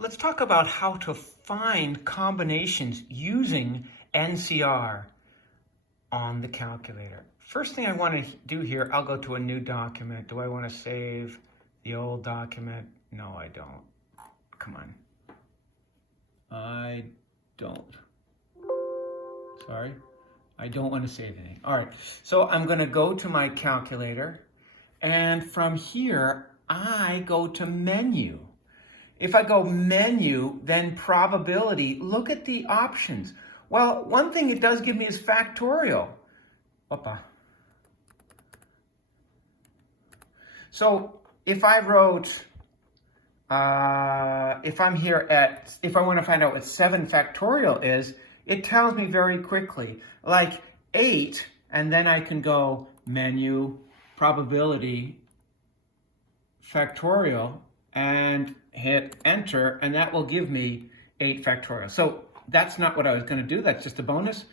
Let's talk about how to find combinations using NCR on the calculator. First thing I want to do here, I'll go to a new document. Do I want to save the old document? No, I don't. Come on. I don't. Sorry. I don't want to save anything. All right. So I'm going to go to my calculator. And from here, I go to menu. If I go menu, then probability, look at the options. Well, one thing it does give me is factorial. Opa. So if I wrote, if I want to find out what 7 factorial is, it tells me very quickly, like 8, and then I can go menu, probability, factorial, and hit enter, and that will give me 8 factorial. So that's not what I was going to do. That's just a bonus.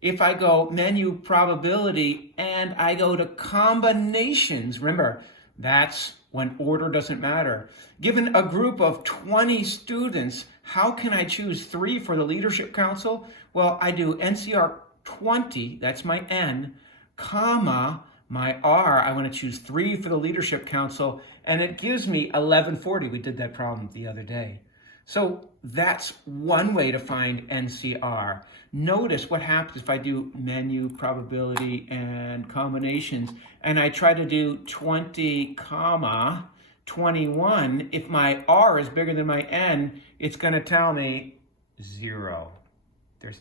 If I go menu probability and I go to combinations, remember, that's when order doesn't matter. Given a group of 20 students, how can I choose 3 for the Leadership Council? Well, I do NCR 20, that's my N, comma, my R, I want to choose 3 for the Leadership Council, and it gives me 1140. We did that problem the other day. So that's one way to find NCR. Notice what happens if I do menu, probability, and combinations, and I try to do 20, comma, 21. If my R is bigger than my N, it's going to tell me 0.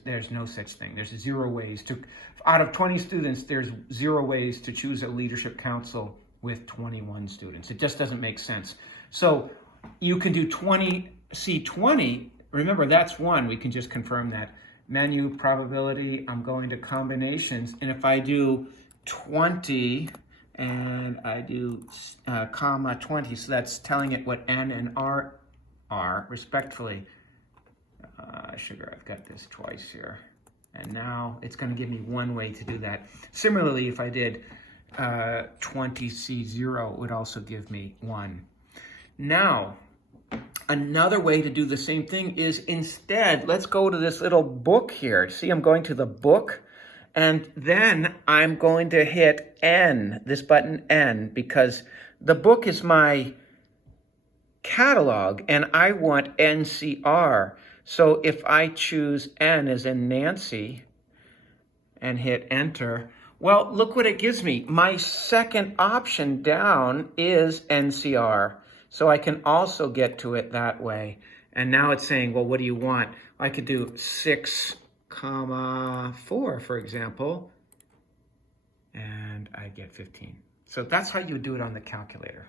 There's no such thing. There's 0 ways to, out of 20 students, there's 0 ways to choose a Leadership Council with 21 students. It just doesn't make sense. So you can do 20, C20, remember that's 1, we can just confirm that. Menu, probability, I'm going to combinations, and if I do 20, and I do comma 20, so that's telling it what N and R are, respectfully. Sugar, I've got this twice here. And now it's going to give me 1 way to do that. Similarly, if I did 20C0, it would also give me 1. Now, another way to do the same thing is instead, let's go to this little book here. See, I'm going to the book, and then I'm going to hit N, this button N, because the book is my catalog, and I want NCR. So if I choose N as in Nancy and hit enter, well, look what it gives me. My second option down is NCR. So I can also get to it that way. And now it's saying, well, what do you want? I could do 6, comma 4, for example, and I get 15. So that's how you do it on the calculator.